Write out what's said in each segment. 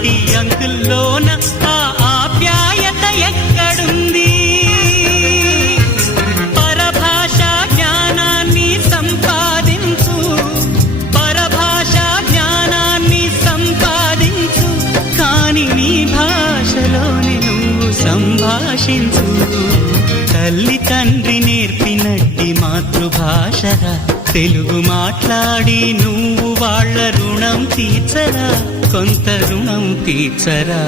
aunty అంకుల్లోన ఆ ఆప్యాయత ఎక్కడుంది పరభాషా జ్ఞానాన్ని సంపాదించు పరభాషా జ్ఞానాన్ని సంపాదించు కాని నీ భాషలోని నువ్వు సంభాషించు తల్లి తండ్రి నేర్పినట్టి మాతృభాష తెలుగు మాట్లాడి నువ్వు వాళ్ళ రుణం తీర్చరా కొంత రుణం తీర్చరా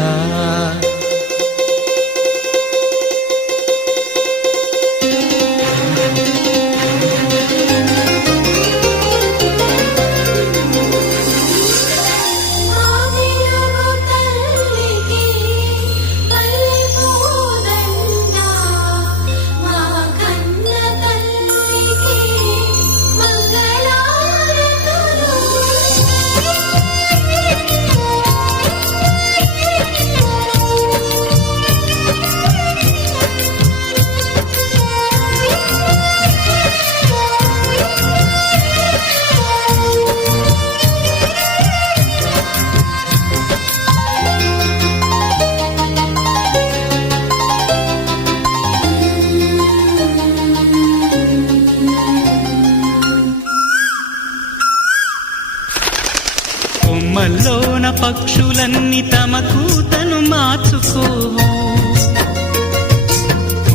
కొమ్మల్లోన పక్షులన్నీ తమ కూతను మార్చుకోవు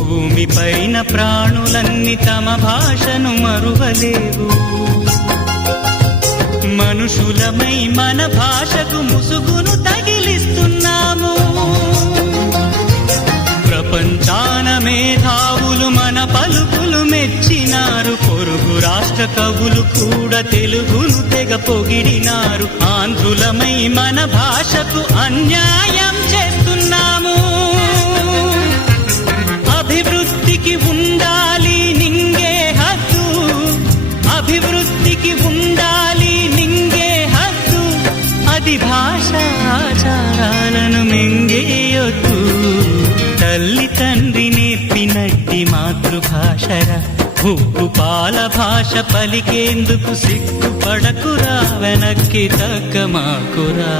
భూమి పైన ప్రాణులన్నీ తమ భాషను మరువలేవు మనుషులమై మన భాషకు ముసుగును తగిలిస్తున్నాము ప్రపంచాన మేధావులు మన పలుకులు మెచ్చి రాష్ట్ర కవులు కూడా తెలుగును తెగ పొగిడినారు ఆంధ్రులమై మన భాషకు అన్యాయం చేస్తున్నాము అభివృద్ధికి ఉండాలి నింగే హద్దు అభివృద్ధికి ఉండాలి నింగే హద్దు అది భాష ఆచారాలను మింగేయొద్దు తల్లి తండ్రి నేర్పినట్టి మాతృభాషరా ఉప్పు పాల భాష పలికేందుకు సిగ్గుపడకురా వెనక్కి తగ్గ మాకురా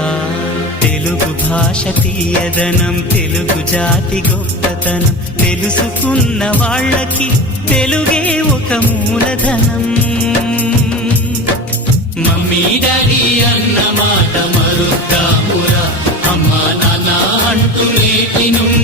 తెలుగు భాష తీయదనం తెలుగు జాతి గొప్పతనం తెలుసుకున్న వాళ్ళకి తెలుగే ఒక మూలధనం మమ్మీ డాడీ అన్న మాట మరుద్దామురా అమ్మా నాన్న అంటూ నేటి